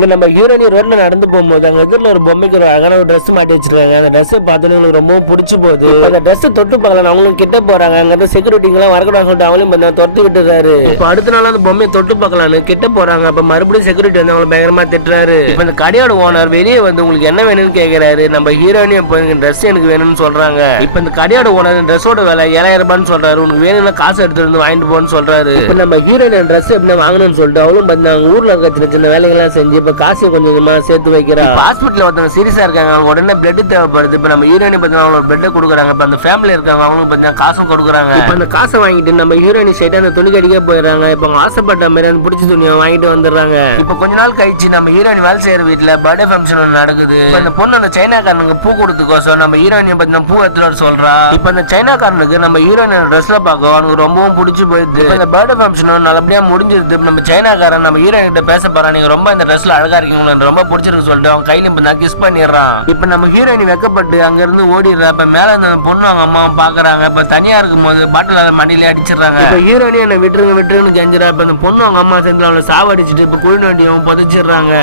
அங்க நம்ம ஹீரோனி ரோட்ல நடந்து போகும்போது அங்க எதிரில் ஒரு பொம்மைக்கு ஒரு அழகான ஒரு ட்ரெஸ் மாட்டி வச்சிருக்காங்க. அந்த ட்ரெஸ் பார்த்தோன்னு எனக்கு ரொம்பவும் பிடிச்சி போகுது. அந்த ட்ரெஸ் தொட்டு பார்க்கலாம், அவங்களும் கிட்ட போறாங்க. அங்க இருந்து செக்யூரிட்டிங்கெல்லாம் வரக்கூடாதுன்னு சொல்லிட்டு அவங்களையும் கொஞ்சம் துரத்தி விட்டுறாரு. இப்போ அடுத்த நாள் அந்த பொம்மையை தொட்டு பார்க்கலான்னு கிட்ட போறாங்க. அப்ப மறுபடியும் செக்யூரிட்டி வந்து அவங்களை பயங்கரமா திட்டுறாரு. இப்ப இந்த கடையோட ஓனர் வெளியே வந்து உங்களுக்கு என்ன வேணும்னு கேட்கிறாரு. நம்ம ஹீரோனி ட்ரெஸ் எனக்கு வேணும்னு சொல்றாங்க. இப்ப இந்த கடையோட ஓனர் ட்ரெஸ்ஸோட விலை 7000 ரூபான்னு சொல்றாரு. உனக்கு வேணும்னா காசு எடுத்து வந்து வாங்கிட்டு போன்னு சொல்றாரு. இப்ப நம்ம ஹீரோயின் ட்ரெஸ் எப்படி வாங்கணும்னு சொல்லிட்டு அவளும் அவங்க ஊர்ல இருக்க சின்ன சின்ன வேலைகள்லாம் செஞ்சு இப்ப காசு கொஞ்சமா சேர்த்து வைக்கிறா. ஹாஸ்பிட்டல் ஒருத்தவங்க சீரியஸா இருக்காங்க, அவங்க உடனே பிளட் தேவைப்படுது. இப்ப நம்ம ஹீரோயினி பார்த்தா அவங்க பிளட் கொடுக்குறாங்க. இப்ப அந்த ஃபேமிலி இருக்காங்க, அவங்களுக்கு பார்த்தா காசும் கொடுக்குறாங்க. இப்ப அந்த காசை வாங்கிட்டு நம்ம ஹீரோயினி சைடு அந்த துணி கடிக்க போயிடுறாங்க. இப்ப அவங்க ஆசைப்பட்ட மாதிரி அந்த பிடிச்ச துணியை வாங்கிட்டு வந்துடுறாங்க. இப்ப கொஞ்ச நாள் கழிச்சு நம்ம ஹீரோயின் வேலை செய்யற வீட்டுல பர்த்டே ஃபங்க்ஷன் ஒன்று நடக்குது. அந்த பொண்ணு அந்த சைனாக்காரனுக்கு பூ கொடுத்துக்கோசம் நம்ம ஹீரோயினை பார்த்தா பூ எடுத்துட்டு வர சொல்றா. இப்ப அந்த சைனாக்காரனுக்கு நம்ம ஹீரோயின் ட்ரெஸ்ல பார்க்க அவனுக்கு ரொம்பவும் பிடிச்சி போயிடுது. இந்த பர்த்டே ஃபங்க்ஷன் நல்லபடியா முடிஞ்சிருது. நம்ம சைனாக்காரன் நம்ம ஹீரோயின் கிட்ட பேச போறான். நீங்க ரொம்ப இந்த ட்ரெஸ்ல அழகா இருக்கீங்க, ரொம்ப பிடிச்சிருக்கு சொல்லிட்டு அவன் கையில இப்ப கிஸ் பண்ணிடுறான். இப்ப நம்ம ஹீரோயின் வெக்கப்பட்டு அங்க இருந்து ஓடிடுறா. இப்ப மேல அந்த பொண்ணு அவங்க அம்மாவும் பாக்குறாங்க. இப்ப தனியா இருக்கும் போது பாட்டில மடியில அடிச்சிடறாங்க. இப்ப ஹீரோயினி என்ன விட்டுருங்க விட்டுருன்னு கெஞ்சிரா. இப்ப அந்த பொண்ணு அவங்க அம்மா சேர்ந்து அவளை சாவடிச்சுட்டு இப்ப குழி நோண்டியும் புதைச்சிடுறாங்க.